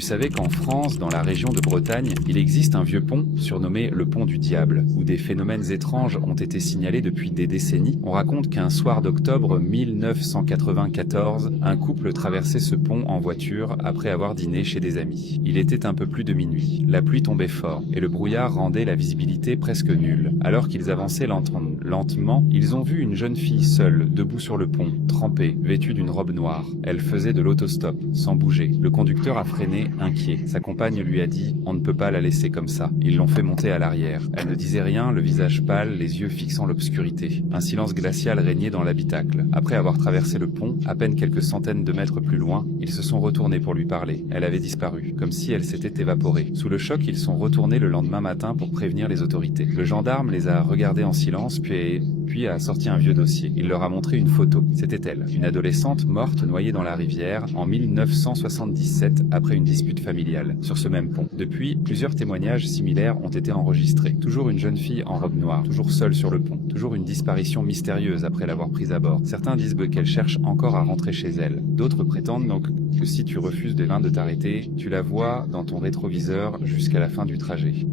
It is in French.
Tu savais qu'en France, dans la région de Bretagne, il existe un vieux pont, surnommé le pont du diable, où des phénomènes étranges ont été signalés depuis des décennies. On raconte qu'un soir d'octobre 1994, un couple traversait ce pont en voiture après avoir dîné chez des amis. Il était un peu plus de minuit, la pluie tombait fort, et le brouillard rendait la visibilité presque nulle. Alors qu'ils avançaient lentement, ils ont vu une jeune fille seule, debout sur le pont, trempée, vêtue d'une robe noire. Elle faisait de l'autostop, sans bouger. Le conducteur a freiné, inquiet. Sa compagne lui a dit « On ne peut pas la laisser comme ça ». Ils l'ont fait monter à l'arrière. Elle ne disait rien, le visage pâle, les yeux fixant l'obscurité. Un silence glacial régnait dans l'habitacle. Après avoir traversé le pont, à peine quelques centaines de mètres plus loin, ils se sont retournés pour lui parler. Elle avait disparu, comme si elle s'était évaporée. Sous le choc, ils sont retournés le lendemain matin pour prévenir les autorités. Le gendarme les a regardés en silence, puis a sorti un vieux dossier. Il leur a montré une photo. C'était elle, une adolescente morte noyée dans la rivière en 1977 après une dispute familiale, sur ce même pont. Depuis, plusieurs témoignages similaires ont été enregistrés. Toujours une jeune fille en robe noire, toujours seule sur le pont. Toujours une disparition mystérieuse après l'avoir prise à bord. Certains disent qu'elle cherche encore à rentrer chez elle. D'autres prétendent donc que si tu refuses de t'arrêter, tu la vois dans ton rétroviseur jusqu'à la fin du trajet.